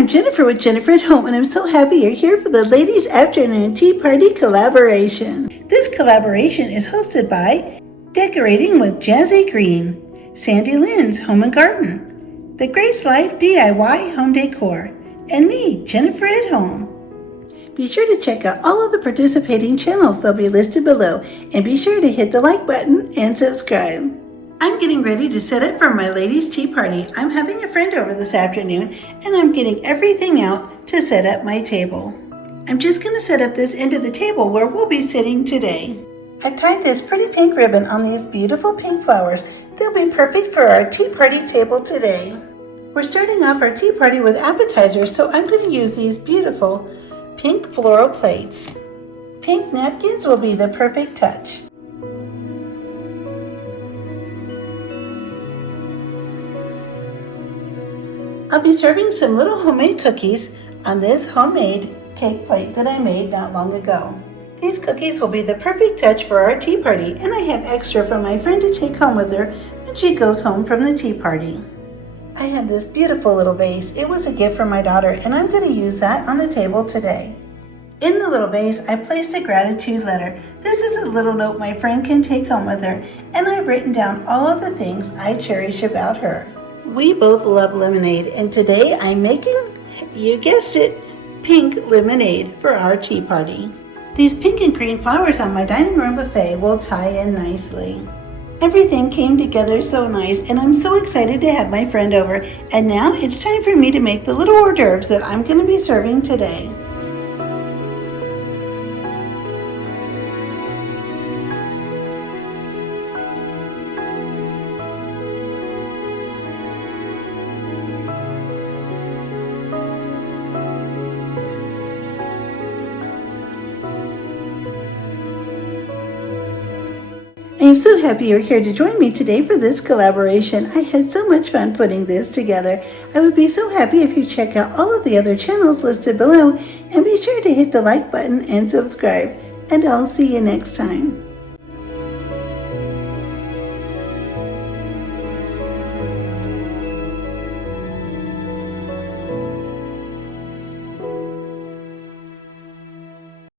I'm Jennifer with Jennifer at Home, and I'm so happy you're here for the Ladies Afternoon Tea Party collaboration. This collaboration is hosted by Decorating with Jazzy Green, Sandy Lynn's Home and Garden, The Grace Life DIY Home Decor, and me, Jennifer at Home. Be sure to check out all of the participating channels. They'll be listed below, and be sure to hit the like button and subscribe. I'm getting ready to set up for my ladies' tea party. I'm having a friend over this afternoon, and I'm getting everything out to set up my table. I'm just going to set up this end of the table where we'll be sitting today. I've tied this pretty pink ribbon on these beautiful pink flowers. They'll be perfect for our tea party table today. We're starting off our tea party with appetizers, so I'm going to use these beautiful pink floral plates. Pink napkins will be the perfect touch. I'll be serving some little homemade cookies on this homemade cake plate that I made not long ago. These cookies will be the perfect touch for our tea party, and I have extra for my friend to take home with her when she goes home from the tea party. I have this beautiful little vase. It was a gift from my daughter, and I'm going to use that on the table today. In the little vase, I placed a gratitude letter. This is a little note my friend can take home with her, and I've written down all of the things I cherish about her. We both love lemonade, and today I'm making, you guessed it, pink lemonade for our tea party. These pink and green flowers on my dining room buffet will tie in nicely. Everything came together so nice, and I'm so excited to have my friend over. And now it's time for me to make the little hors d'oeuvres that I'm going to be serving today. I'm so happy you're here to join me today for this collaboration. I had so much fun putting this together. I would be so happy if you check out all of the other channels listed below, and be sure to hit the like button and subscribe. And I'll see you next time.